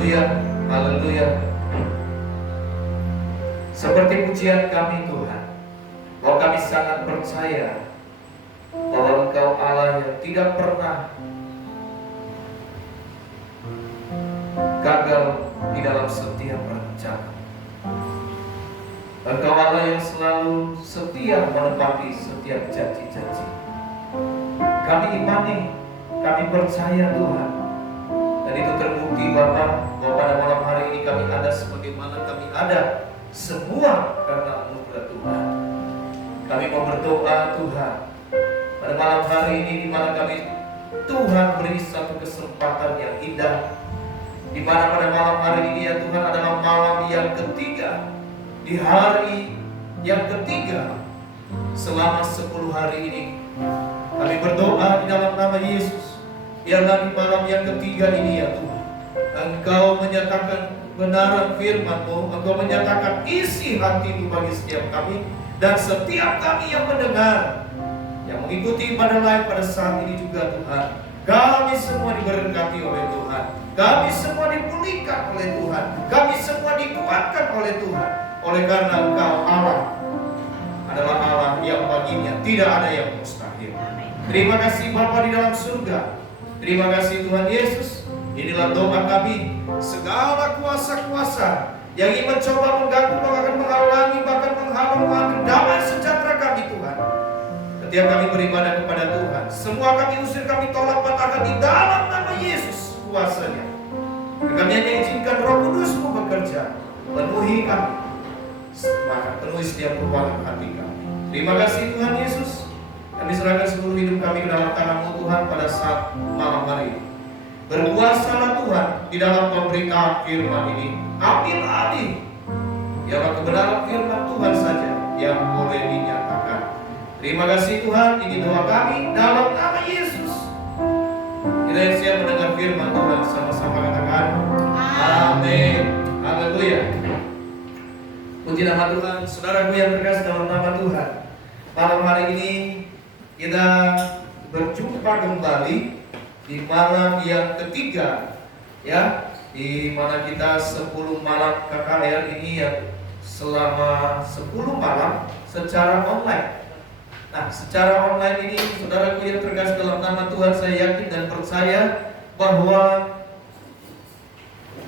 Haleluya, haleluya. Seperti pujian kami Tuhan, bahwa kami sangat percaya bahwa Engkau Allah yang tidak pernah gagal di dalam setiap rencana. Engkau Allah yang selalu setia menepati setiap janji-janji. Kami imani, kami percaya Tuhan. Dan itu terbukti Bapa, bahwa pada malam hari ini kami ada sebagaimana kami ada, semua karena anugerah Tuhan. Kami mau berdoa Tuhan, pada malam hari ini di mana kami Tuhan beri satu kesempatan yang indah, di mana pada malam hari ini ya Tuhan adalah malam yang ketiga, di hari yang ketiga selama 10 hari ini. Kami berdoa di dalam nama Yesus, biarlah di malam yang ketiga ini ya Tuhan, Engkau menyatakan kebenaran firman-Mu, Engkau menyatakan isi hati-Mu bagi setiap kami dan setiap kami yang mendengar, yang mengikuti pada live pada saat ini juga Tuhan. Kami semua diberkati oleh Tuhan, kami semua dipulihkan oleh Tuhan, kami semua dikuatkan oleh Tuhan, oleh karena Engkau Allah adalah Allah yang baginya tidak ada yang mustahil. Terima kasih Bapa di dalam surga. Terima kasih Tuhan Yesus. Inilah doa kami. Segala kuasa-kuasa yang ingin mencoba mengganggu, bahkan menghalangi, bahkan menghalang damai sejahtera kami Tuhan, ketika kami beribadah kepada Tuhan, semua kami usir, kami tolak, patahkan di dalam nama Yesus kuasanya. Dan kami hanya izinkan Roh Kudus-Mu bekerja, penuhi kami, maka penuhi setiap ruangan hati kami. Terima kasih Tuhan Yesus. Kami serahkan seluruh hidup kami ke dalam tangan-Mu Tuhan pada saat malam hari ini. Berkuasalah Tuhan di dalam pemberitaan firman ini. Ambil alih, biarlah kebenaran firman Tuhan saja yang boleh dinyatakan. Terima kasih Tuhan, ini doa kami dalam nama Yesus. Kita yang siap mendengar firman Tuhan sama-sama katakan amin. Haleluya. Puji nama Tuhan. Saudaraku yang terkasih dalam nama Tuhan, malam hari ini kita berjumpa kembali di malam yang ketiga, ya, di mana kita 10 malam KKR ini ya, selama 10 malam secara online. Nah, secara online ini saudaraku yang terkasih dalam nama Tuhan, saya yakin dan percaya bahwa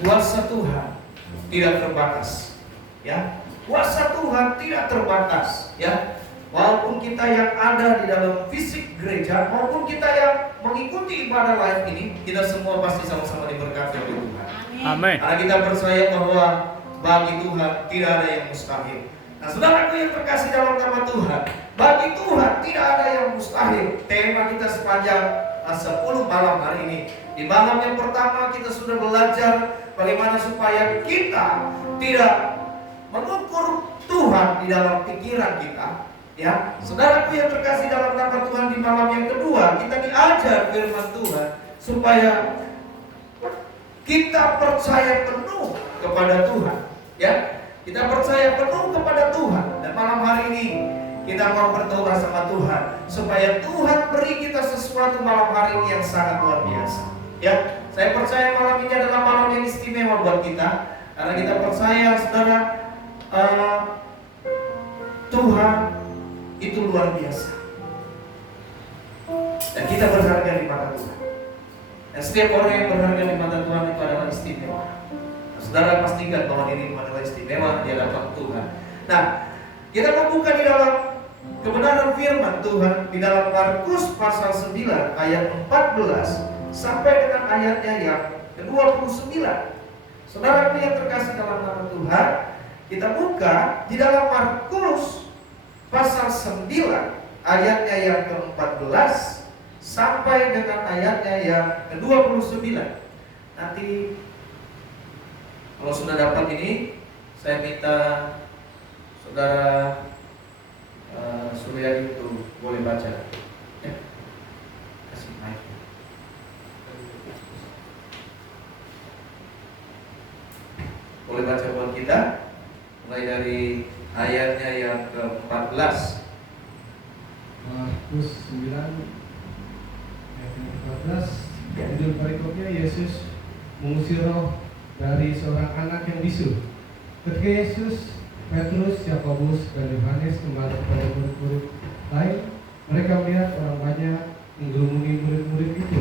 kuasa Tuhan tidak terbatas, ya. Kuasa Tuhan tidak terbatas, ya. Walaupun kita yang ada di dalam fisik gereja maupun kita yang mengikuti ibadah live ini, kita semua pasti sama-sama diberkati oleh Tuhan. Amin. Karena kita percaya bahwa bagi Tuhan tidak ada yang mustahil. Nah, saudaraku yang terkasih dalam nama Tuhan, bagi Tuhan tidak ada yang mustahil. Tema kita sepanjang 10 malam hari ini. Di malam yang pertama kita sudah belajar bagaimana supaya kita tidak mengukur Tuhan di dalam pikiran kita. Ya, saudaraku yang terkasih dalam nama Tuhan, di malam yang kedua kita diajar firman Tuhan supaya kita percaya penuh kepada Tuhan. Ya, kita percaya penuh kepada Tuhan. Dan malam hari ini kita mau berdoa sama Tuhan supaya Tuhan beri kita sesuatu malam hari ini yang sangat luar biasa. Ya, saya percaya malam ini adalah malam yang istimewa buat kita, karena kita percaya saudara, Tuhan itu luar biasa dan kita berharga di mata Tuhan. Dan setiap orang yang berharga di mata Tuhan itu adalah istimewa. Nah, saudara pastikan bahwa dirimu adalah istimewa di hadapan Tuhan. Nah, kita membuka di dalam kebenaran firman Tuhan di dalam Markus pasal 9 ayat 14 sampai dengan ayatnya yang ke-29. Saudara yang terkasih dalam nama Tuhan, kita buka di dalam Markus pasal 9 ayatnya yang ke-14 sampai dengan ayatnya yang ke-29. Nanti kalau sudah dapat ini, saya minta saudara Suryadi itu boleh baca. Ya. Kasih mic. Boleh baca buat kita mulai dari ayatnya yang ke-14. Markus 9 ayat 14. Judul perikopnya Yesus mengusir roh dari seorang anak yang bisu. Ketika Yesus, Petrus, Yakobus, dan Yohanes kembali kepada murid-murid lain, mereka melihat orang banyak menggerumuni murid-murid itu,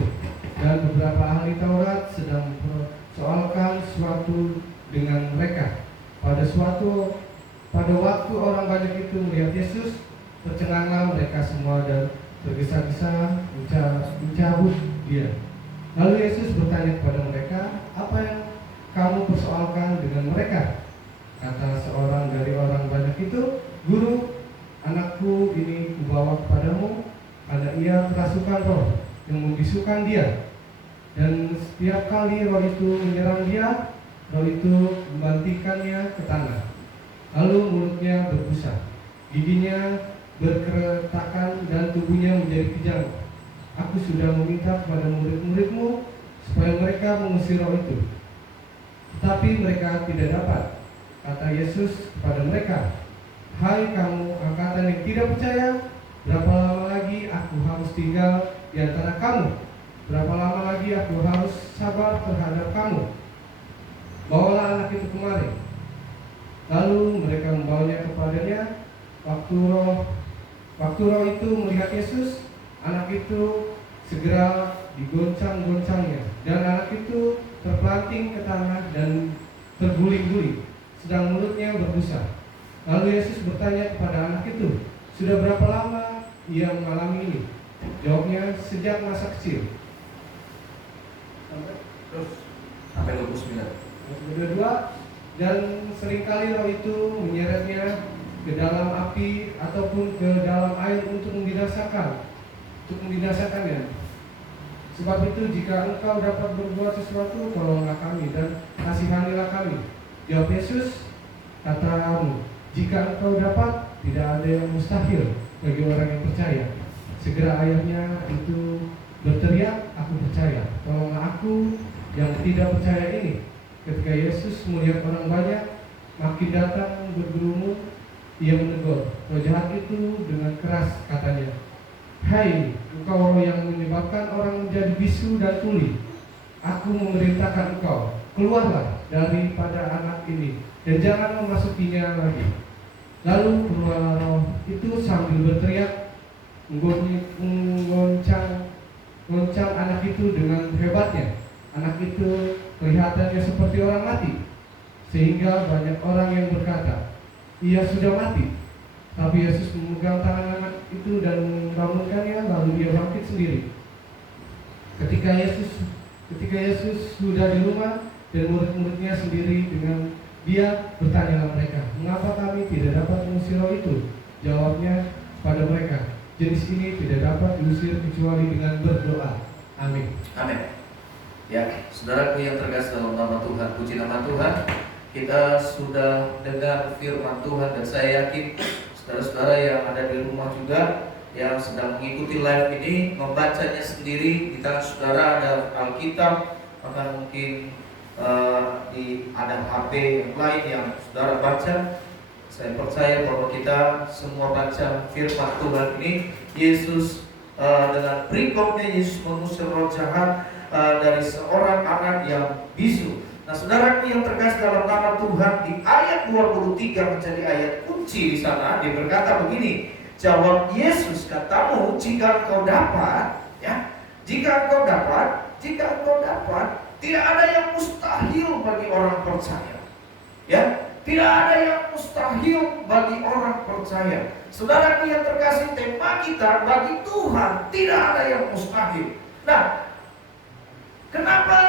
dan beberapa ahli Taurat sedang mempersoalkan suatu dengan mereka. Pada waktu orang banyak itu melihat Yesus, tercenganglah mereka semua dan tergesa-gesa mencabut dia. Lalu Yesus bertanya kepada mereka, "Apa yang kamu persoalkan dengan mereka?" Kata seorang dari orang banyak itu, "Guru, anakku ini kubawa kepadamu karena ia kerasukan roh yang membisukan dia. Dan setiap kali roh itu menyerang dia, roh itu membantingkannya ke tanah. Lalu mulutnya berbusa, giginya berkeretakan dan tubuhnya menjadi kejang. Aku sudah meminta kepada murid-muridmu supaya mereka mengusir roh itu, tetapi mereka tidak dapat." Kata Yesus kepada mereka, "Hai kamu angkatan yang tidak percaya, berapa lama lagi aku harus tinggal di antara kamu? Berapa lama lagi aku harus sabar terhadap kamu? Bawalah anak itu kemari." Lalu mereka membawanya kepadanya. Waktu roh itu melihat Yesus, anak itu segera digoncang-goncangnya, dan anak itu terpelanting ke tanah dan terguling-guling, sedang mulutnya berbusa. Lalu Yesus bertanya kepada anak itu, "Sudah berapa lama ia mengalami ini?" Jawabnya, "Sejak masa kecil." Terus sampai 29. Kedua, dan seringkali roh itu menyeretnya ke dalam api ataupun ke dalam air untuk membinasakannya. Sebab itu jika engkau dapat berbuat sesuatu, tolonglah kami dan kasihanilah kami. Jawab Yesus, "Katamu, jika engkau dapat, tidak ada yang mustahil bagi orang yang percaya." Segera ayahnya itu berteriak, "Aku percaya, tolonglah aku yang tidak percaya ini." Ketika Yesus melihat orang banyak makin datang bergerumun, ia menegur roh jahat itu dengan keras, katanya, "Hai, engkau roh yang menyebabkan orang menjadi bisu dan tuli, aku memerintahkan engkau, keluarlah daripada anak ini dan jangan memasukinya lagi." Lalu keluar roh itu sambil berteriak, menggoncang anak itu dengan hebatnya. Anak itu kelihatannya seperti orang mati, sehingga banyak orang yang berkata, "Ia sudah mati." Tapi Yesus memegang tangan anak itu dan membangunkannya, lalu ia bangkit sendiri. Ketika Yesus sudah di rumah dan murid-muridnya sendiri dengan dia, bertanyalah mereka, "Mengapa kami tidak dapat mengusir roh itu?" Jawabnya pada mereka, "Jenis ini tidak dapat diusir kecuali dengan berdoa." Amin. Amin. Ya, saudaraku yang terkasih dalam nama Tuhan, puji nama Tuhan. Kita sudah dengar firman Tuhan dan saya yakin saudara-saudara yang ada di rumah juga yang sedang mengikuti live ini membacanya sendiri. Di tangan saudara ada Alkitab, bahkan mungkin ada HP yang lain yang saudara baca. Saya percaya bahwa kita semua baca firman Tuhan ini. Yesus dengan berikutnya Yesus mengusir roh jahat dari seorang anak yang bisu. Nah, saudaraku yang terkasih dalam nama Tuhan, di ayat 23 menjadi ayat kunci di sana. Dia berkata begini, "Jawab Yesus, katamu, jika engkau dapat, ya, jika engkau dapat, tidak ada yang mustahil bagi orang percaya." Ya, tidak ada yang mustahil bagi orang percaya. Saudaraku yang terkasih, tema kita, bagi Tuhan tidak ada yang mustahil. Nah, kenapa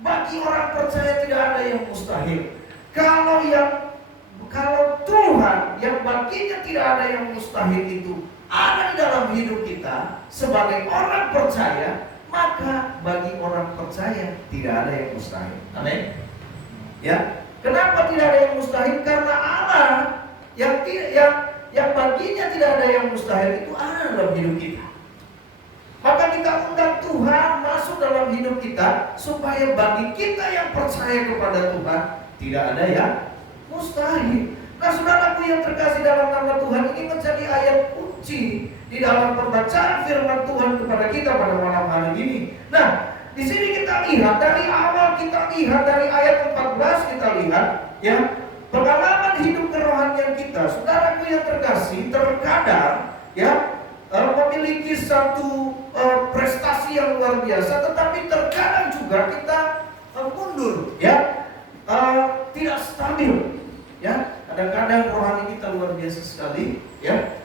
bagi orang percaya tidak ada yang mustahil? Kalau Tuhan yang baginya tidak ada yang mustahil itu ada di dalam hidup kita sebagai orang percaya, maka bagi orang percaya tidak ada yang mustahil. Amin. Ya, kenapa tidak ada yang mustahil? Karena Allah yang baginya tidak ada yang mustahil itu ada dalam hidup kita. Maka kita undang Tuhan masuk dalam hidup kita supaya bagi kita yang percaya kepada Tuhan tidak ada yang mustahil. Nah, saudaraku yang terkasih dalam nama Tuhan, ini menjadi ayat kunci di dalam pembacaan firman Tuhan kepada kita pada malam hari ini. Nah, di sini kita lihat dari awal, kita lihat dari ayat 14, kita lihat ya, pengalaman hidup kerohanian kita, saudaraku yang terkasih, terkadang ya memiliki satu prestasi yang luar biasa, tetapi terkadang juga kita mundur ya, tidak stabil ya. Kadang-kadang rohani kita luar biasa sekali ya,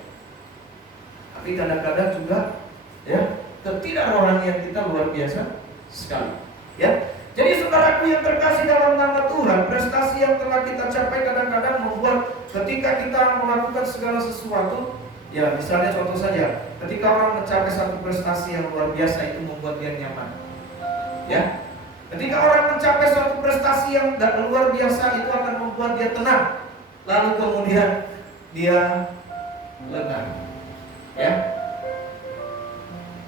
tapi kadang-kadang juga ya ketidakrohanian kita luar biasa sekali ya. Jadi saudaraku yang terkasih dalam nama Tuhan, prestasi yang telah kita capai kadang-kadang membuat ketika kita melakukan segala sesuatu, ya misalnya contoh saja, ketika orang mencapai satu prestasi yang luar biasa, itu membuat dia nyaman ya. Ketika orang mencapai suatu prestasi yang luar biasa, itu akan membuat dia tenang, lalu kemudian dia lengah ya,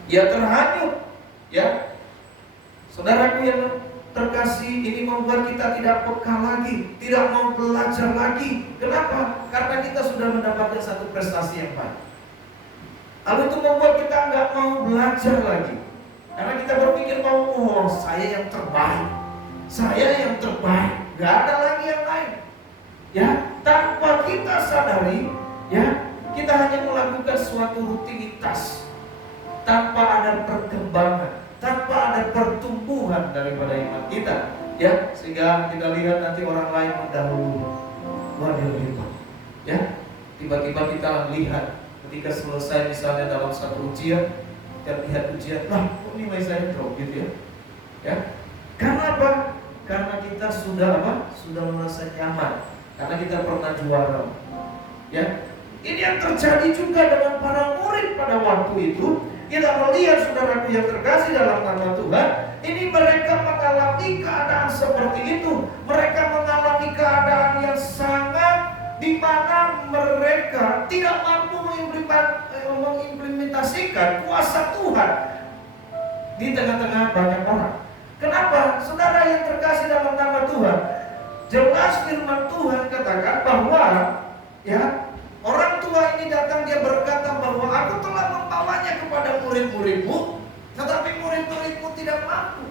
dia terhanyut ya. Saudaraku yang terkasih, ini membuat kita tidak peka lagi, tidak mau belajar lagi. Kenapa? Karena kita sudah mendapatkan satu prestasi yang baik. Lalu itu membuat kita nggak mau belajar lagi, karena kita berpikir bahwa oh, saya yang terbaik, saya yang terbaik, nggak ada lagi yang lain. Ya, tanpa kita sadari, ya kita hanya melakukan suatu rutinitas tanpa ada perkembangan, tanpa ada pertumbuhan daripada iman kita, ya, sehingga kita lihat nanti orang lain mendahului, wah dia hebat, ya, tiba-tiba kita lihat ketika selesai misalnya dalam satu ujian, kita lihat ujian, lah kok nilai saya drop gitu ya, ya, karena apa? Karena kita sudah apa? Sudah merasa nyaman, karena kita pernah juara, ya. Ini yang terjadi juga dengan para murid pada waktu itu. Kita melihat saudaraku yang terkasih dalam nama Tuhan, ini mereka mengalami keadaan seperti itu. Mereka mengalami keadaan yang sangat, di mana mereka tidak mampu mengimplementasikan kuasa Tuhan di tengah-tengah banyak orang. Kenapa? Saudara yang terkasih dalam nama Tuhan, jelas firman Tuhan katakan bahwa ya, orang tua ini datang, dia berkata bahwa aku telah membawanya kepada murid-muridmu, tetapi murid-muridmu tidak mampu.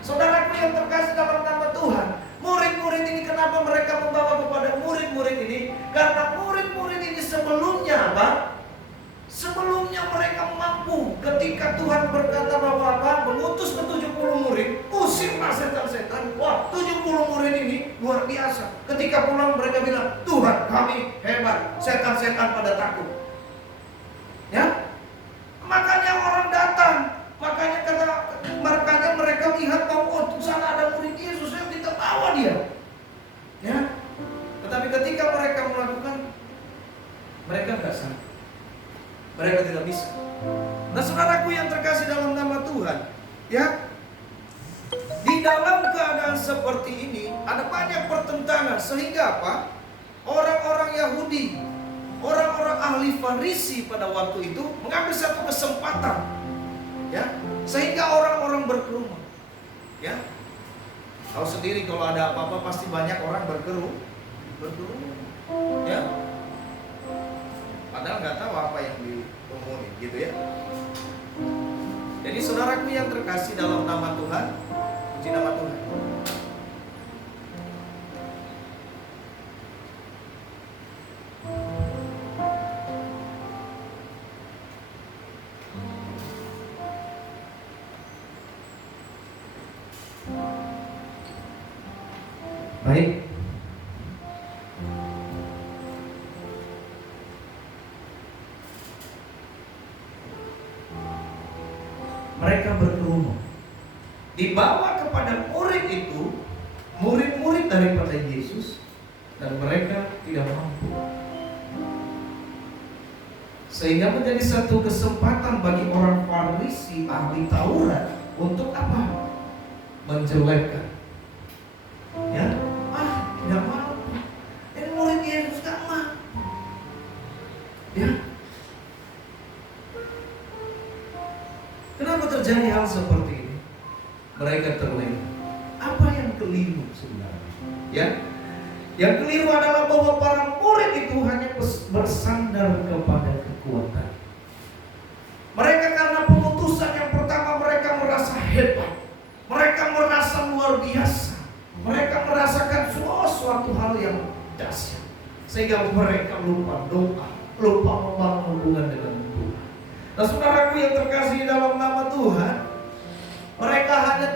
Saudaraku yang terkasih dalam nama Tuhan, murid-murid ini kenapa mereka membawa kepada murid-murid ini? Karena murid-murid ini sebelumnya apa? Sebelumnya mereka mampu. Ketika Tuhan berkata bahwa apa? Mengutus ke 70 murid, usirlah setan-setan. Wah, 70 murid ini luar biasa. Ketika pulang mereka bilang, Tuhan kami hebat, setan-setan pada takut. Ya, makanya orang datang, makanya mereka lihat bahwa oh, di sana ada murid Yesus, yang kita bawa dia. Ya, tetapi ketika mereka melakukan, mereka nggak sanggup. Mereka tidak bisa. Nah, saudaraku yang terkasih dalam nama Tuhan, ya, di dalam keadaan seperti ini ada banyak pertentangan, sehingga apa? Orang-orang Yahudi, orang-orang ahli Farisi pada waktu itu mengambil satu kesempatan, ya, sehingga orang-orang berkerumun, ya. Tahu sendiri kalau ada apa-apa pasti banyak orang berkerumun, ya. Padahal nggak tahu apa yang diomongin, gitu ya. Jadi saudaraku yang terkasih dalam nama Tuhan, puji nama Tuhan. Baik. Mereka berkerumun, dibawa kepada murid itu, murid-murid daripada Yesus, dan mereka tidak mampu. Sehingga menjadi satu kesempatan bagi orang Farisi ahli Taurat untuk apa? Menjelekkan. Ya, tidak mampu. Ini murid Yesus tidak mampu. Ya. Kenapa terjadi hal seperti ini? Mereka terlena. Apa yang keliru sebenarnya? Ya, yang keliru adalah bahwa para murid itu hanya bersandar kepada kekuatan. Mereka karena pemutusan yang pertama mereka merasa hebat. Mereka biasa. Mereka merasakan suatu hal yang dahsyat, sehingga mereka lupa doa, lupa membangun hubungan dengan Tuhan. Nah, saudaraku yang terkasih dalam nama Tuhan, mereka hanya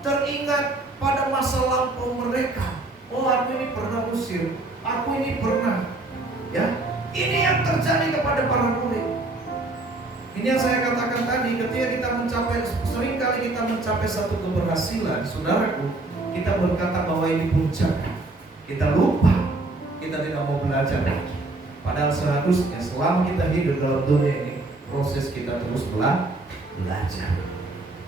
teringat pada masa lampau mereka. Oh, aku ini pernah usir, aku ini pernah, ya. Ini yang terjadi kepada para murid. Ini yang saya katakan tadi, ketika kita seringkali kita mencapai satu keberhasilan, saudaraku, kita berkata bahwa ini puncak. Kita lupa, kita tidak mau belajar lagi. Padahal seharusnya selama kita hidup dalam dunia ini, proses kita terus belajar.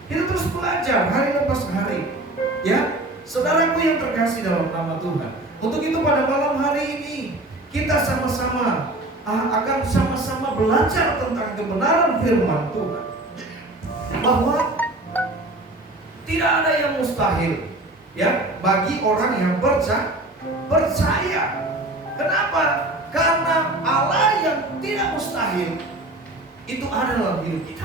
Kita terus belajar hari lepas hari. Ya, saudaraku yang terkasih dalam nama Tuhan. Untuk itu pada malam hari ini kita sama-sama akan sama-sama belajar tentang kebenaran firman Tuhan, bahwa tidak ada yang mustahil, ya, bagi orang yang percaya. Kenapa? Karena Allah yang tidak mustahil itu ada dalam hidup kita.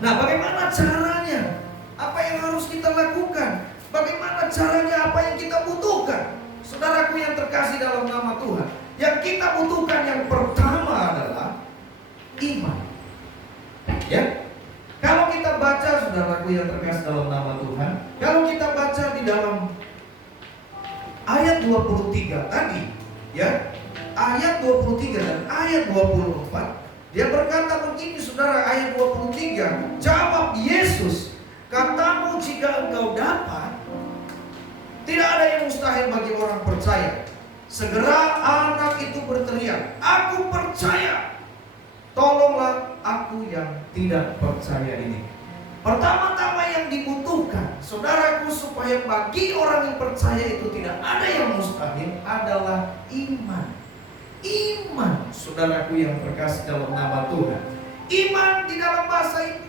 Nah, bagaimana caranya? Apa yang harus kita lakukan? Bagaimana caranya? Apa yang kita butuhkan? Saudaraku yang terkasih dalam nama Tuhan, yang kita butuhkan yang pertama adalah iman. Ya, kalau kita baca, saudaraku yang terkasih dalam nama Tuhan, kalau kita baca di dalam ayat 23 tadi, ya, ayat 23 dan ayat 24, dia berkata begini, saudara, ayat 23, jawab Yesus, katamu jika engkau dapat, tidak ada yang mustahil bagi orang percaya. Segera anak itu berteriak, aku percaya, tolonglah aku yang tidak percaya ini. Pertama-tama yang dibutuhkan, saudaraku, supaya bagi orang yang percaya itu tidak ada yang mustahil adalah iman. Iman, saudaraku yang terkasih dalam nama Tuhan. Iman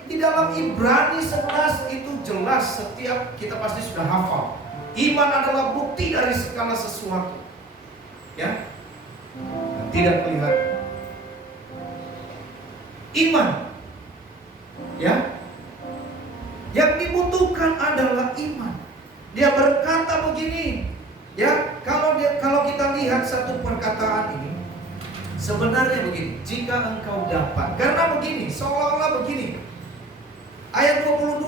di dalam Ibrani 11 itu jelas, setiap kita pasti sudah hafal. Iman adalah bukti dari segala sesuatu, ya, tidak melihat. Iman, ya, yang dibutuhkan adalah iman. Dia berkata begini, ya, kalau kita lihat satu perkataan ini, sebenarnya begini, jika engkau dapat, karena begini, seolah-olah begini. Ayat 22,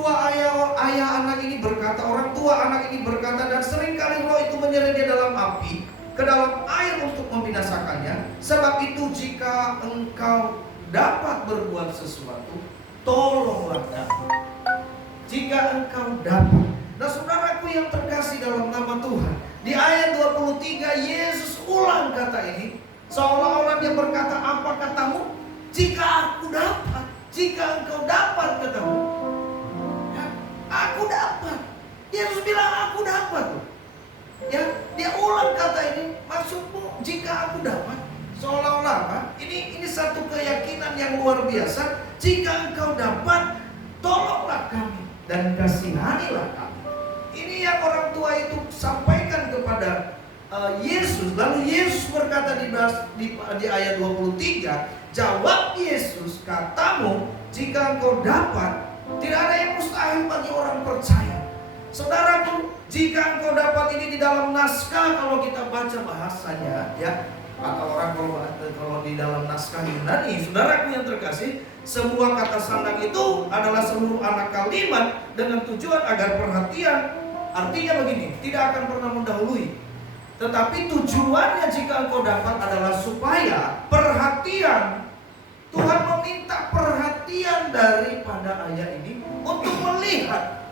ayah anak ini berkata, orang tua anak ini berkata, dan seringkali roh itu menyeret dia dalam api, ke dalam air untuk membinasakannya. Sebab itu jika engkau dapat berbuat sesuatu, tolonglah dapat. Jika engkau dapat. Nah, saudaraku yang terkasih dalam nama Tuhan, di ayat 23 Yesus ulang kata ini, seolah-olah dia berkata, apa katamu? Jika aku dapat. Jika engkau dapat, katamu, ya, aku dapat. Yesus bilang aku dapat. Ya, dia ulang kata ini, maksudmu jika aku dapat, seolah-olah apa? Ini satu keyakinan yang luar biasa. Jika engkau dapat, tolonglah kami dan kasihanilah kami. Ini yang orang tua itu sampaikan kepada Yesus. Lalu Yesus berkata di ayat 23, jawab Yesus, katamu jika engkau dapat, tidak ada yang mustahil bagi orang percaya. Saudaraku, jika engkau dapat ini di dalam naskah, kalau kita baca bahasanya, ya, atau orang kalau di dalam naskah Yunani, saudaraku yang terkasih, sebuah kata sandang itu adalah seluruh anak kalimat dengan tujuan agar perhatian. Artinya begini, tidak akan pernah mendahului. Tetapi tujuannya jika engkau dapat adalah supaya perhatian, Tuhan meminta perhatian daripada ayat ini untuk melihat,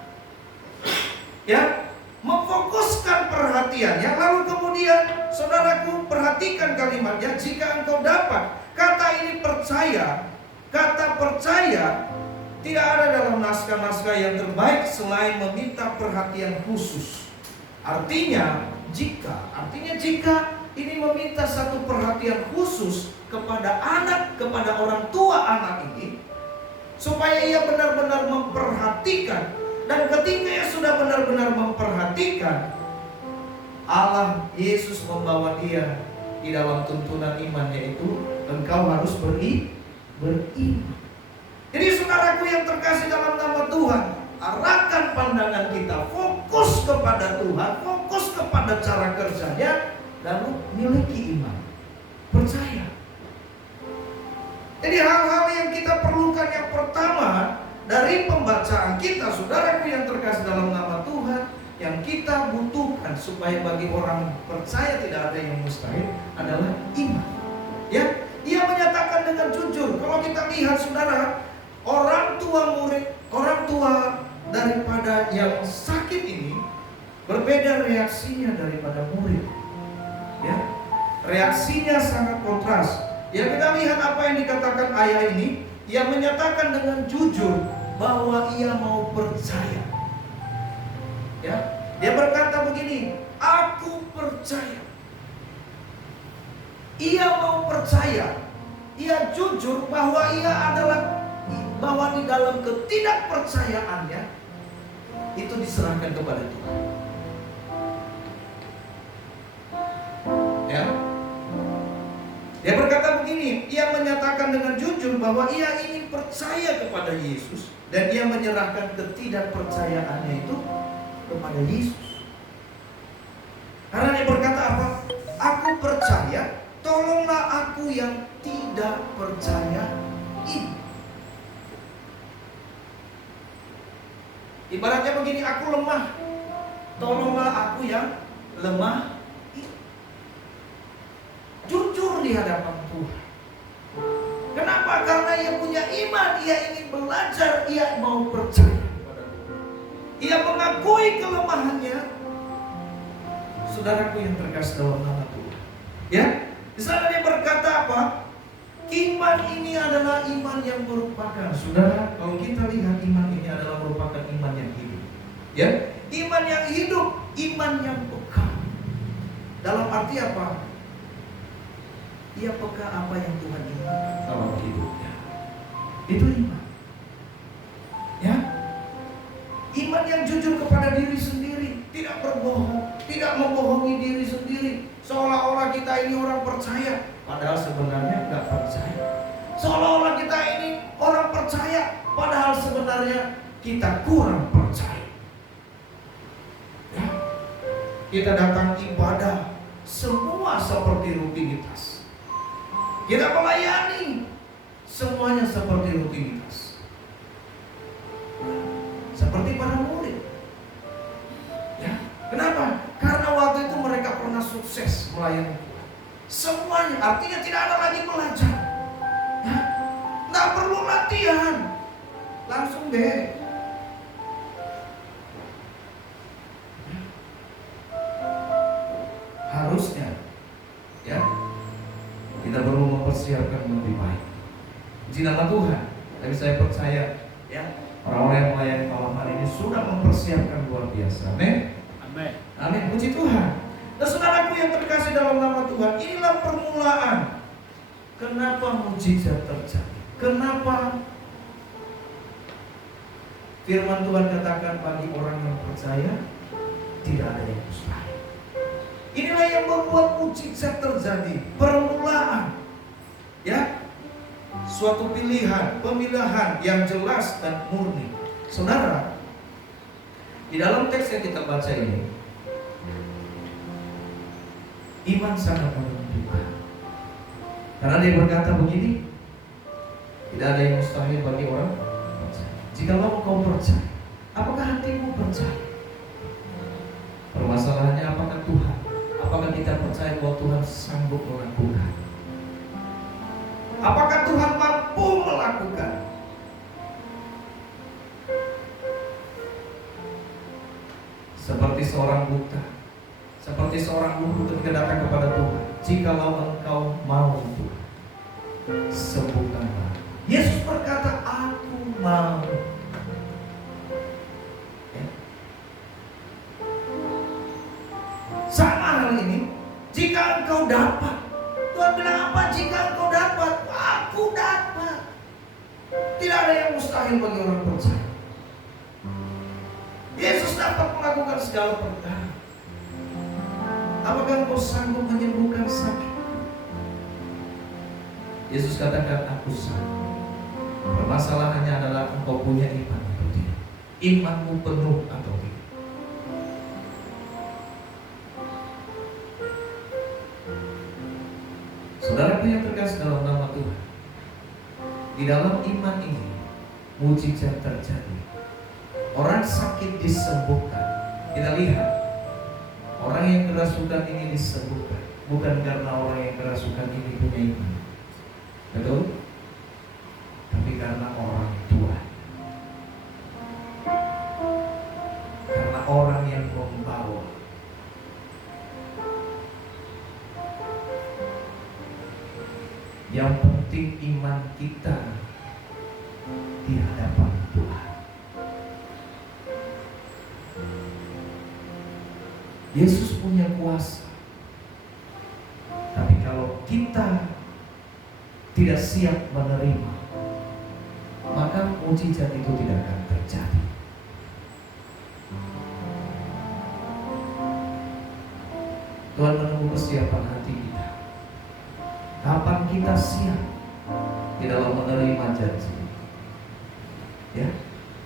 ya, memfokuskan perhatiannya. Lalu kemudian saudaraku perhatikan kalimatnya, jika engkau dapat. Kata ini percaya, kata percaya tidak ada dalam naskah-naskah yang terbaik selain meminta perhatian khusus. Artinya jika ini meminta satu perhatian khusus kepada anak, kepada orang tua anak ini, supaya ia benar-benar memperhatikan. Dan ketika ia sudah benar-benar memperhatikan, Allah Yesus membawa dia di dalam tuntunan iman, yaitu engkau harus beriman. Jadi saudaraku yang terkasih dalam nama Tuhan, arahkan pandangan kita, fokus kepada Tuhan, fokus kepada cara kerjanya, lalu miliki iman, percaya. Jadi hal-hal yang kita perlukan yang pertama dari pembacaan kita, saudaraku yang terkasih dalam nama Tuhan, yang kita butuhkan supaya bagi orang percaya tidak ada yang mustahil adalah iman. Ya, dia menyatakan dengan jujur. Kalau kita lihat saudara, orang tua daripada yang sakit ini berbeda reaksinya daripada murid. Ya, reaksinya sangat kontras. Ya, kita lihat apa yang dikatakan ayah ini. Ia menyatakan dengan jujur bahwa ia mau percaya. Ya, dia berkata begini, aku percaya. Ia mau percaya. Ia jujur bahwa bahwa di dalam ketidakpercayaannya itu diserahkan kepada Tuhan. Ya. Dia berkata begini, ia menyatakan dengan jujur bahwa ia ingin percaya kepada Yesus dan ia menyerahkan ketidakpercayaannya itu kepada Yesus. Karena dia berkata apa? Aku percaya, tolonglah aku yang tidak percaya ini. Ibaratnya begini, aku lemah, tolonglah aku yang lemah ini. Jujur di hadapan Tuhan. Kenapa? Karena ia punya iman, ia ingin belajar, ia mau percaya kepada Tuhan. Ia mengakui kelemahannya. Saudaraku yang terkasih dalam nama Tuhan. Ya, di sana dia berkata apa? Iman ini adalah iman yang merupakan, saudara, kalau kita lihat iman ini adalah merupakan iman yang hidup. Ya, iman yang hidup, iman yang peka. Dalam arti apa? Ia peka apa yang Tuhan inginkan dalam hidupnya. Itu iman. Ya, iman yang jujur kepada diri sendiri, tidak berbohong, tidak membohongi diri sendiri, seolah-olah kita ini orang percaya, padahal sebenarnya nggak percaya. Seolah-olah kita ini orang percaya, padahal sebenarnya kita kurang percaya. Ya, kita datang ibadah, semua seperti rutinitas. Kita melayani, semuanya seperti rutinitas. Seperti para murid. Ya, kenapa? Karena waktu itu mereka pernah sukses melayani Tuhan. Semuanya, artinya tidak ada lagi belajar. Ya, nggak perlu latihan, langsung deh. Ya. Harusnya, ya, kita perlu mempersiapkan lebih baik. Puji nama Tuhan. Tapi saya percaya, ya, orang-orang yang melayani malam hari ini sudah mempersiapkan luar biasa. Amin. Amin. Amin. Puji Tuhan. Dan saudaraku yang terkasih dalam nama Tuhan, inilah permulaan kenapa mujizat terjadi. Kenapa firman Tuhan katakan bagi orang yang percaya tidak ada yang mustahil. Inilah yang membuat mujizat terjadi. Permulaan, ya, suatu pemilihan yang jelas dan murni. Saudara, di dalam teks yang kita baca ini, iman sangat menentukan. Karena dia berkata begini, tidak ada yang mustahil bagi orang percaya. Jikalau engkau percaya, apakah hatimu percaya? Permasalahannya apakah Tuhan? Apakah kita percaya bahwa Tuhan sanggup melakukan? Apakah Tuhan mampu melakukan? Seperti seorang buta, seperti seorang guru ketika datang kepada Tuhan, jikalau engkau mau Tuhan, sembuhkanlah. Yesus berkata, aku mau. Sama hal ini, jika engkau dapat. Tuhan bilang apa? Jika engkau dapat, aku dapat. Tidak ada yang mustahil bagi orang percaya. Yesus dapat melakukan segala perkara. Apakah engkau sanggup menyembuhkan sakit? Yesus katakan, aku sanggup. Permasalahannya adalah engkau punya iman atau tidak. Imanmu penuh atau tidak. Saudaraku yang terkasih dalam nama Tuhan, di dalam iman ini mujizat terjadi. Orang sakit disembuhkan. Kita lihat, orang yang kerasukan ini disembuhkan bukan karena orang yang kerasukan ini punya iman, betul? Tapi karena orang tua, karena orang yang membawa. Yang penting iman kita di hadapan Tuhan. Yesus punya kuasa. Tapi kalau kita tidak siap menerima, maka mujizat itu tidak akan terjadi. Tuhan menunggu kesiapan hati kita. Kapan kita siap di dalam menerima janji? Ya,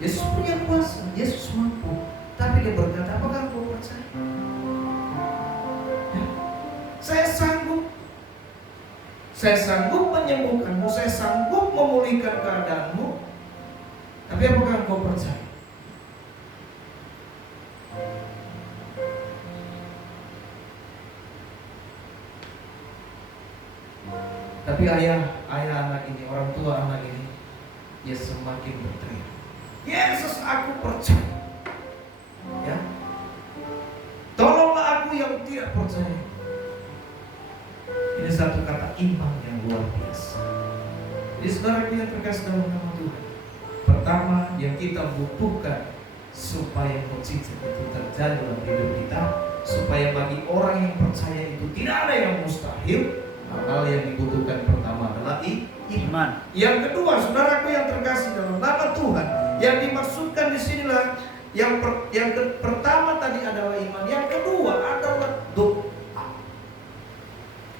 Yesus punya kuasa, Yesus mampu. Tapi dia berkata, apakah engkau percaya? Ya, saya sanggup menyembuhkanmu, saya sanggup memulihkan keadaanmu. Tapi apakah engkau percaya? Tapi ayah anak ini, orang tua anak ini, dia semakin berteriak, Yesus, aku percaya. Ya, tolonglah aku yang tidak percaya. Ini satu kata iman yang luar biasa. Jadi saudara yang terkasih dalam nama Tuhan, pertama yang kita butuhkan supaya mujizat itu terjadi dalam hidup kita, supaya bagi orang yang percaya itu tidak ada yang mustahil. Hal yang dibutuhkan pertama adalah iman. Yang kedua, saudaraku yang terkasih dalam nama Tuhan, yang dimaksudkan di sinilah pertama tadi adalah iman, yang kedua adalah doa.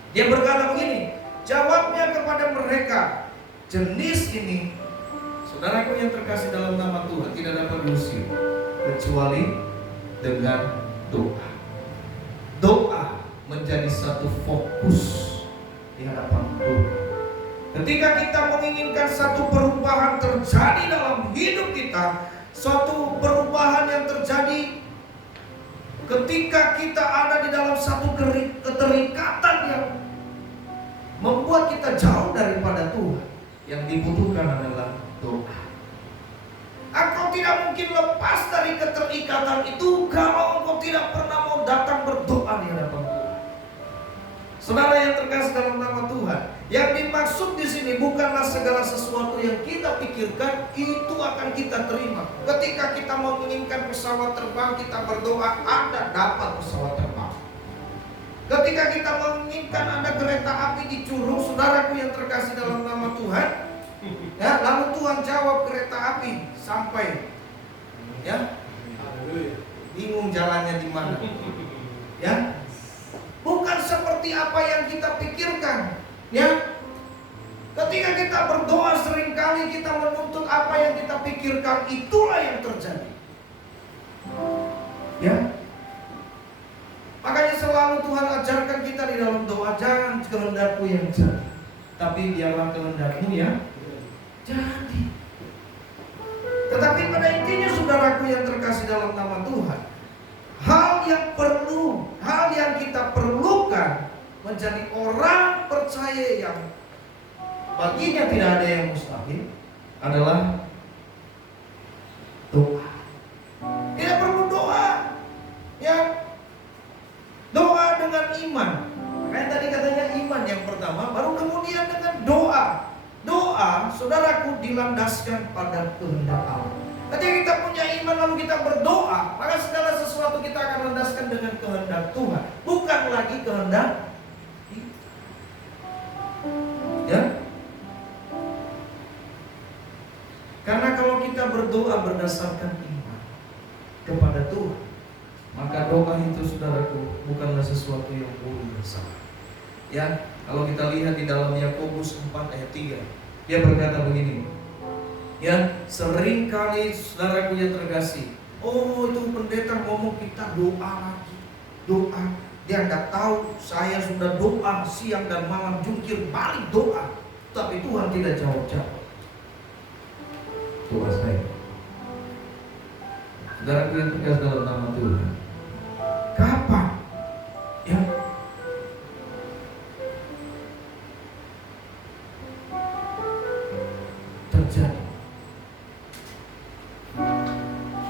Dia berkata begini, jawabnya kepada mereka, jenis ini, saudaraku yang terkasih dalam nama Tuhan, tidak dapat diusir kecuali dengan doa. Doa menjadi satu fokus di hadapan Tuhan. Ketika kita menginginkan satu perubahan terjadi dalam hidup kita, suatu perubahan yang terjadi ketika kita ada di dalam satu keterikatan yang membuat kita jauh daripada Tuhan, yang dibutuhkan adalah doa. Engkau tidak mungkin lepas dari keterikatan itu kalau engkau tidak pernah mau datang berdoa di hadapan Tuhan. Saudara yang terkasih dalam nama Tuhan, yang dimaksud di sini bukanlah segala sesuatu yang kita pikirkan itu akan kita terima. Ketika kita mau menginginkan pesawat terbang, kita berdoa ada dapat pesawat terbang. Ketika kita menginginkan ada kereta api di Curug, saudaraku yang terkasih dalam nama Tuhan, ya, lalu Tuhan jawab kereta api sampai, ya, bingung jalannya di mana, ya. Bukan seperti apa yang kita pikirkan, ya. Ketika kita berdoa seringkali kita menuntut apa yang kita pikirkan, itulah yang terjadi. Ya. Makanya selalu Tuhan ajarkan kita di dalam doa, jangan kehendakku yang jadi, tapi biarlah kehendakmu yang jadi. Tetapi pada intinya saudaraku yang terkasih dalam nama Tuhan, hal yang kita perlukan menjadi orang percaya yang baginya tidak ada yang mustahil adalah doa. Tidak perlu doa, ya, doa dengan iman. Makanya tadi katanya iman yang pertama, baru kemudian dengan doa. Doa, saudaraku, dilandaskan pada kehendak Allah. Ketika kita punya iman lalu kita berdoa, maka segala sesuatu kita akan landaskan dengan kehendak Tuhan, bukan lagi kehendak kita. Ya. Karena kalau kita berdoa berdasarkan iman kepada Tuhan, maka doa itu saudaraku bukanlah sesuatu yang buruk dan salah. Ya, kalau kita lihat di dalam Yakobus 4 ayat 3, dia berkata begini. Ya, seringkali saudaraku yang terkasih, oh itu pendeta ngomong kita doa lagi, doa. Dia nggak tahu saya sudah doa siang dan malam, jungkir balik doa, tapi Tuhan tidak jawab-jawab. Doa saya. Saudara yang tegas dalam nama Tuhan. Kapan? Ya. Terjadi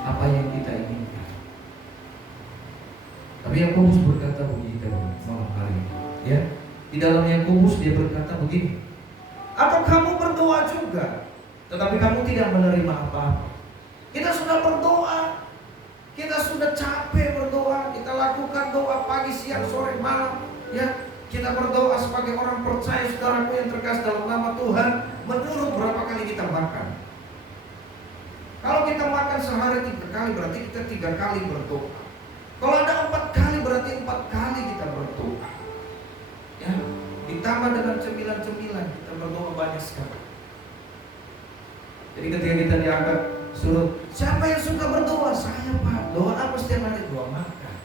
apa yang kita inginkan. Tapi Yakobus berkata begitu malam hari ini, ya. Di dalam Yakobus dia berkata begini, Atau kamu berdoa juga, tetapi kamu tidak menerima apa-apa. Kita sudah berdoa, kita sudah capek berdoa, kita lakukan doa pagi, siang, sore, malam, ya. Kita berdoa sebagai orang percaya, saudaraku yang terkasih dalam nama Tuhan. Menurut berapa kali kita makan? Kalau kita makan sehari 3 kali, berarti kita 3 kali berdoa. Kalau ada 4 kali, berarti 4 kali kita berdoa. Ya, ditambah dengan cemilan-cemilan, kita berdoa banyak sekali. jadi ketika kita diangkat suruh, Siapa yang suka berdoa? Saya, Pak. Doa apa setiap hari? Doa makan.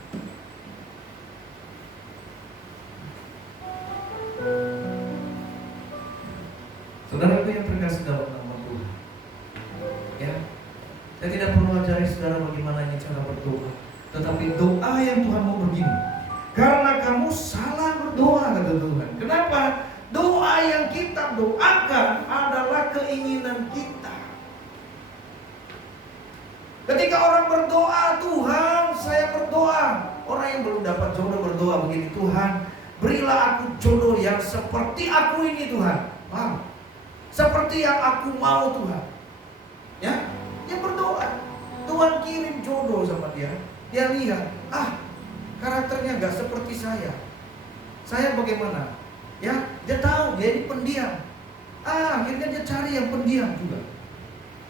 saudara yang terkasih dalam nama Tuhan, ya, saya tidak perlu ajari saudara bagaimana ini cara berdoa, tetapi doa yang Tuhan mau begini. Karena kamu salah berdoa, kata Tuhan. Kenapa? Doa yang kita doakan adalah keinginan kita. Ketika orang berdoa, Tuhan, saya berdoa. Orang yang belum dapat jodoh berdoa begini, Tuhan, berilah aku jodoh yang seperti aku ini, Tuhan. Wow. Seperti yang aku mau, Tuhan. Ya, dia berdoa. Tuhan kirim jodoh sama dia. Dia lihat, karakternya gak seperti saya. Saya bagaimana? Ya, dia tahu dia ini pendiam. Akhirnya dia cari yang pendiam juga.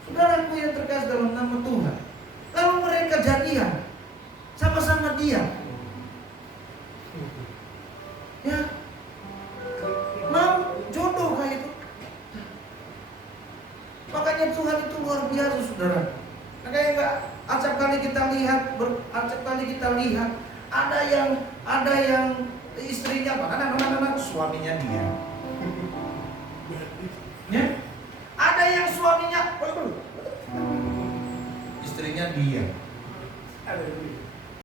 Saudaraku yang terkasih dalam nama Tuhan. Lalu mereka jadian, sama-sama diam. Ya, mau jodoh kayak itu. Makanya Tuhan itu luar biasa, saudara. Makanya enggak acap kali kita lihat ada yang istrinya bahkan anak-anak suaminya